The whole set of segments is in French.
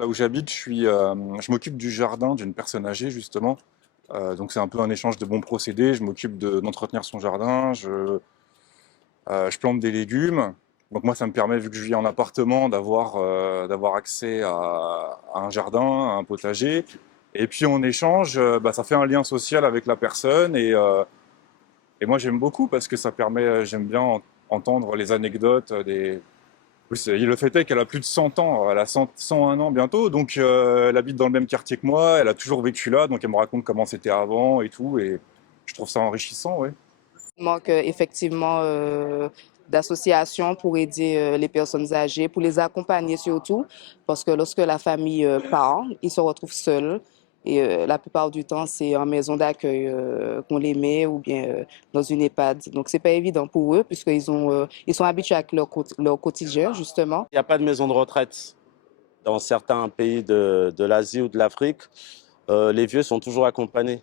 Là où j'habite, je m'occupe du jardin d'une personne âgée, justement. Donc c'est un peu un échange de bons procédés. Je m'occupe d'entretenir son jardin, je plante des légumes. Donc moi, ça me permet, vu que je vis en appartement, d'avoir accès à un jardin, à un potager. Et puis en échange, bah, ça fait un lien social avec la personne. Et moi, j'aime beaucoup parce que ça permet, j'aime bien entendre les anecdotes des. Oui, le fait est qu'elle a plus de 100 ans, elle a 101 ans bientôt, donc elle habite dans le même quartier que moi, elle a toujours vécu là, donc elle me raconte comment c'était avant et tout, et je trouve ça enrichissant, ouais. Il manque effectivement d'associations pour aider les personnes âgées, pour les accompagner surtout, parce que lorsque la famille part, ils se retrouvent seuls. Et la plupart du temps, c'est en maison d'accueil qu'on les met ou bien dans une EHPAD. Donc, c'est pas évident pour eux ils sont habitués avec leur quotidien, justement. Il n'y a pas de maison de retraite dans certains pays de l'Asie ou de l'Afrique. Les vieux sont toujours accompagnés.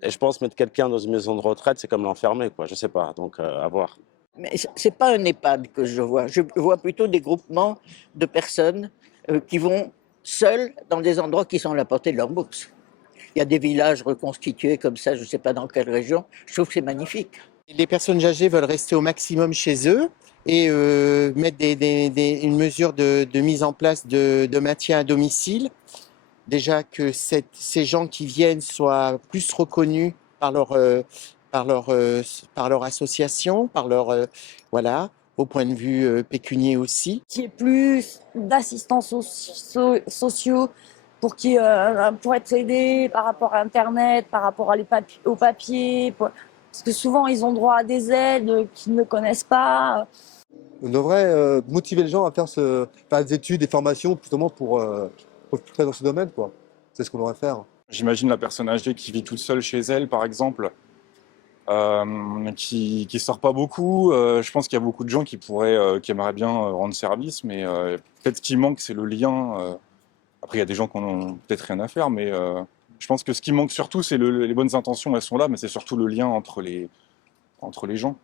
Et je pense mettre quelqu'un dans une maison de retraite, c'est comme l'enfermer, quoi. Je sais pas, donc à voir. Mais c'est pas un EHPAD que je vois. Je vois plutôt des groupements de personnes qui vont seules dans des endroits qui sont à la portée de leur bourse. Il y a des villages reconstitués comme ça, je ne sais pas dans quelle région. Je trouve que c'est magnifique. Les personnes âgées veulent rester au maximum chez eux et mettre une mesure de mise en place de maintien à domicile. Déjà que ces gens qui viennent soient plus reconnus par leur association, voilà, au point de vue pécunier aussi. Qu'il y ait plus d'assistants sociaux pour être aidés par rapport à Internet, par rapport aux papiers, parce que souvent ils ont droit à des aides qu'ils ne connaissent pas. On devrait motiver les gens à faire des études, des formations, justement pour être dans ce domaine, quoi. C'est ce qu'on devrait faire. J'imagine la personne âgée qui vit toute seule chez elle, par exemple, qui sort pas beaucoup. Je pense qu'il y a beaucoup de gens qui aimeraient bien rendre service, mais peut-être ce qui manque, c'est le lien. Après, il y a des gens qui n'ont peut-être rien à faire, mais je pense que ce qui manque surtout, c'est les bonnes intentions, elles sont là, mais c'est surtout le lien entre les gens.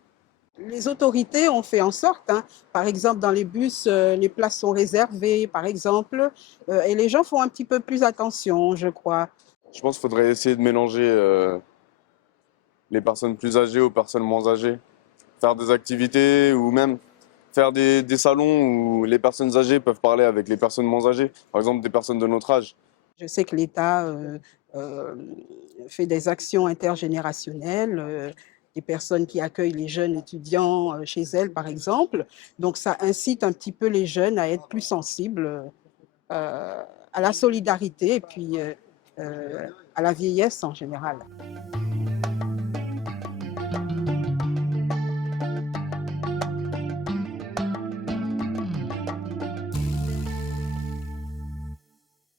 Les autorités ont fait en sorte, hein, par exemple dans les bus, les places sont réservées, par exemple, et les gens font un petit peu plus attention, je crois. Je pense qu'il faudrait essayer de mélanger les personnes plus âgées aux personnes moins âgées. Faire des activités ou même faire des salons où les personnes âgées peuvent parler avec les personnes moins âgées, par exemple des personnes de notre âge. Je sais que l'État euh, fait des actions intergénérationnelles, des personnes qui accueillent les jeunes étudiants chez elles, par exemple. Donc ça incite un petit peu les jeunes à être plus sensibles à la solidarité et puis à la vieillesse en général.